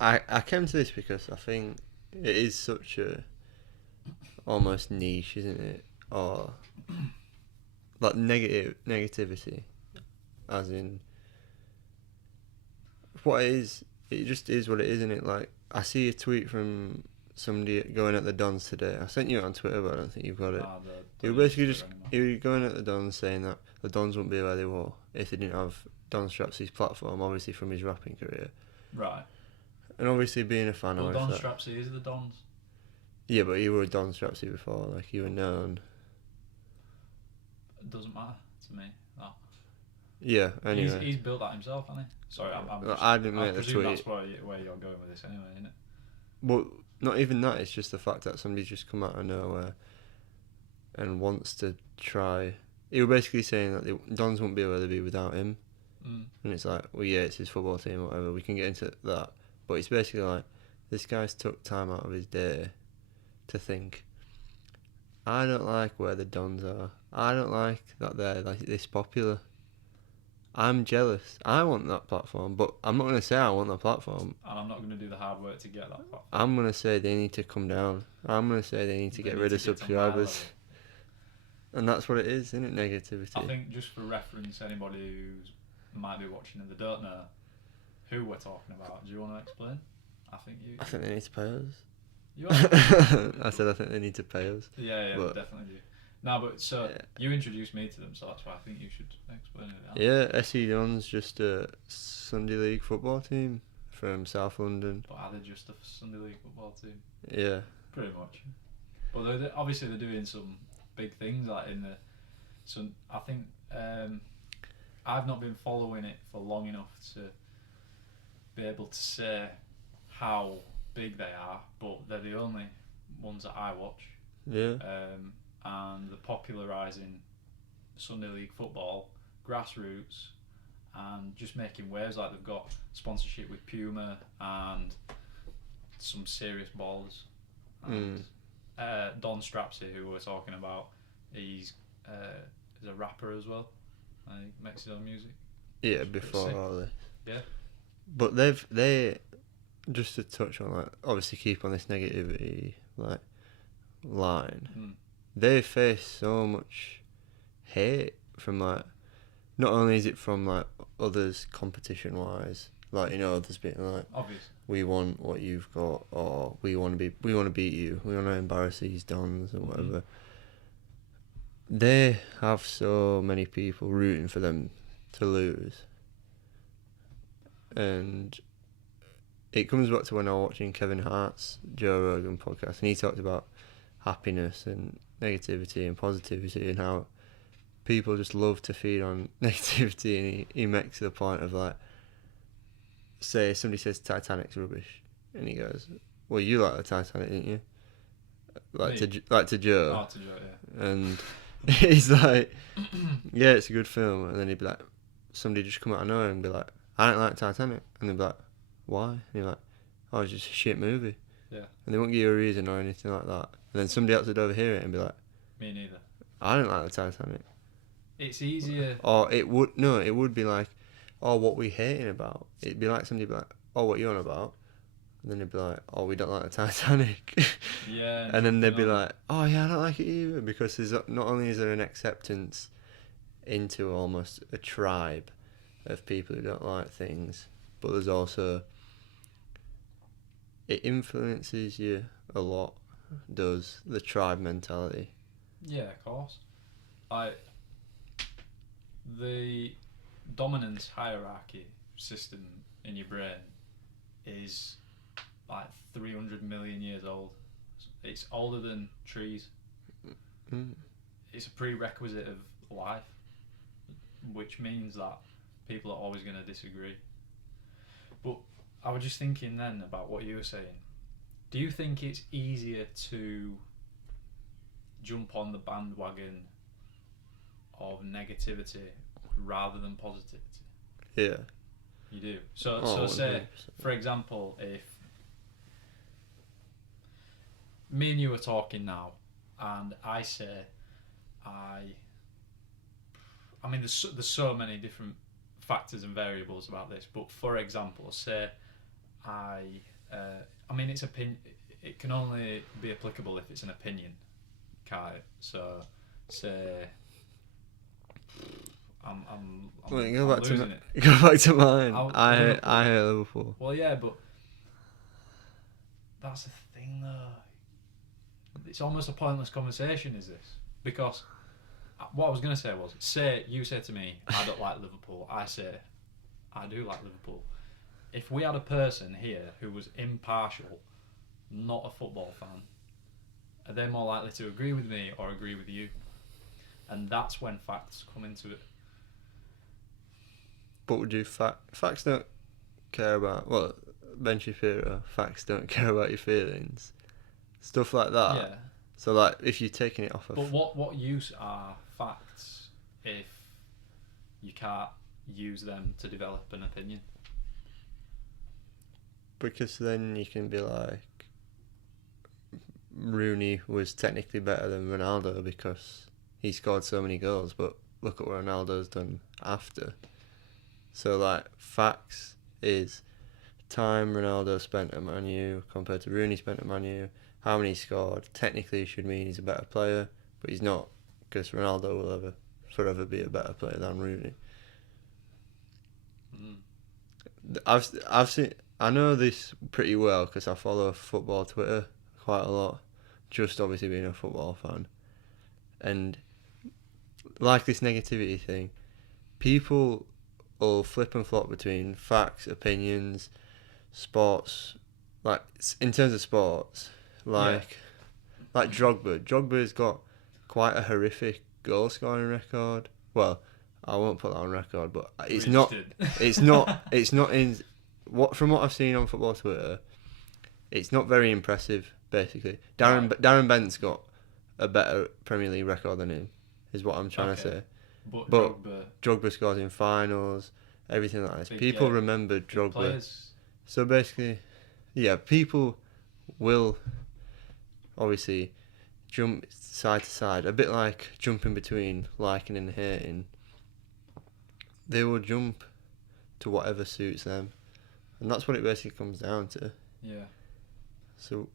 I came to this because I think it is such a almost niche, isn't it? Or like negativity, as in what it is. It just is what it is, isn't it? Like I see a tweet from somebody going at the Dons today. I sent you it on Twitter, but I don't think you've got it. Ah, He don't was use basically Twitter just anymore. he was going at the Dons saying that the Dons wouldn't be where they were if they didn't have Don Strapsy's platform, obviously from his rapping career, Right. and obviously being a fan Well, of Don that. Strapsy is the Dons. Yeah, but you were Don Strapsy before, like you were known. It doesn't matter to me. Oh. Yeah. Anyway, He's built that himself, hasn't he? Sorry, I'm just. I didn't I make the presume tweet. that's where you're going with this anyway, isn't it? But not even that. It's just the fact that somebody's just come out of nowhere and wants to try. He was basically saying that the Dons wouldn't be where they'd be without him. And it's like, well, yeah, it's his football team or whatever. We can get into that. But it's basically like, this guy's took time out of his day to think, I don't like where the Dons are. I don't like that they're like this popular. I'm jealous. I want that platform, but I'm not going to say I want that platform. And I'm not going to do the hard work to get that platform. I'm going to say they need to come down. I'm going to say they need to get rid of subscribers. And that's what it is, isn't it? Negativity. I think just for reference, anybody who might be watching and they don't know who we're talking about, do you want to explain? I think they need to pay us. You are? I said I think they need to pay us. Yeah, but, they definitely do. No, but so yeah. You introduced me to them, so that's why I think you should explain it. Yeah, SE Dons just a Sunday League football team from South London. But are they just a Sunday League football team? Yeah. Pretty much. But obviously they're doing some big things like in the. So I think I've not been following it for long enough to be able to say how big they are, but they're the only ones that I watch. Yeah. And they're popularising Sunday League football, grassroots, and just making waves. Like they've got sponsorship with Puma and some serious ballers. And Don Strapsy, who we're talking about, he's a rapper as well. He makes his own music. Yeah, before all this. Yeah. But they just to touch on like obviously keep on this negativity like line. They face so much hate from like not only is it from like others competition wise, like others being like obvious. We want what you've got, or we want to beat you, we want to embarrass these Dons or whatever. They have so many people rooting for them to lose, and it comes back to when I was watching Kevin Hart's Joe Rogan podcast, and he talked about happiness and negativity and positivity and how people just love to feed on negativity, and he makes the point of like, say somebody says Titanic's rubbish, and he goes, well, you like the Titanic, didn't you? Like to Joe. Oh, to Joe, yeah. And he's like, yeah, it's a good film. And then he'd be like, somebody just come out of nowhere and be like, I don't like Titanic. And they'd be like, why? And you're like, oh, it's just a shit movie. Yeah. And they won't give you a reason or anything like that. And then somebody else would overhear it and be like, me neither. I don't like the Titanic. It's easier. Or it would be like, oh, what we hating about? It'd be like somebody be like, oh, what you on about? And then they'd be like, oh, we don't like the Titanic. Yeah. And then they'd be like, oh yeah, I don't like it either, because there's not only is there an acceptance into almost a tribe of people who don't like things, but there's also, it influences you a lot, does the tribe mentality. Yeah, of course. The dominance hierarchy system in your brain is like 300 million years old. It's older than trees. It's a prerequisite of life, which means that people are always going to disagree. But I was just thinking then about what you were saying. Do you think it's easier to jump on the bandwagon of negativity rather than positivity? Yeah. You do. So say, for example, if me and you are talking now, and I say, I mean, there's so many different factors and variables about this, but for example, say I mean, it's it can only be applicable if it's an opinion, can't it? So, say, I'm Wait, losing it. Go back to mine. I hate Liverpool. Well, yeah, but that's the thing, though. It's almost a pointless conversation, is this? Because what I was going to say was, say you say to me, I don't like Liverpool. I say, I do like Liverpool. If we had a person here who was impartial, not a football fan, are they more likely to agree with me or agree with you? And that's when facts come into it. But would you facts don't care about, well, Ben Shapiro, facts don't care about your feelings, stuff like that. Yeah. So like if you're taking it off of, But what use are facts if you can't use them to develop an opinion? because then you can be like, Rooney was technically better than Ronaldo because he scored so many goals, but look at what Ronaldo's done after. So like facts is time Ronaldo spent at Man U compared to Rooney spent at Man U, how many he scored technically should mean he's a better player, but he's not, because Ronaldo will forever be a better player than Rooney. I know this pretty well because I follow football Twitter quite a lot, just obviously being a football fan, and like this negativity thing, people will flip and flop between facts, opinions, sports. Like in terms of sports, like Drogba's got quite a horrific goal scoring record. Well, I won't put that on record, but it's not in from what I've seen on football Twitter, it's not very impressive. Basically, Darren Bent's got a better Premier League record than him, is what I'm trying to say. But Drogba scores in finals, everything like this. People remember Drogba. Players. So basically, yeah, people will obviously jump side to side, a bit like jumping between liking and hating. They will jump to whatever suits them, and that's what it basically comes down to. Yeah. So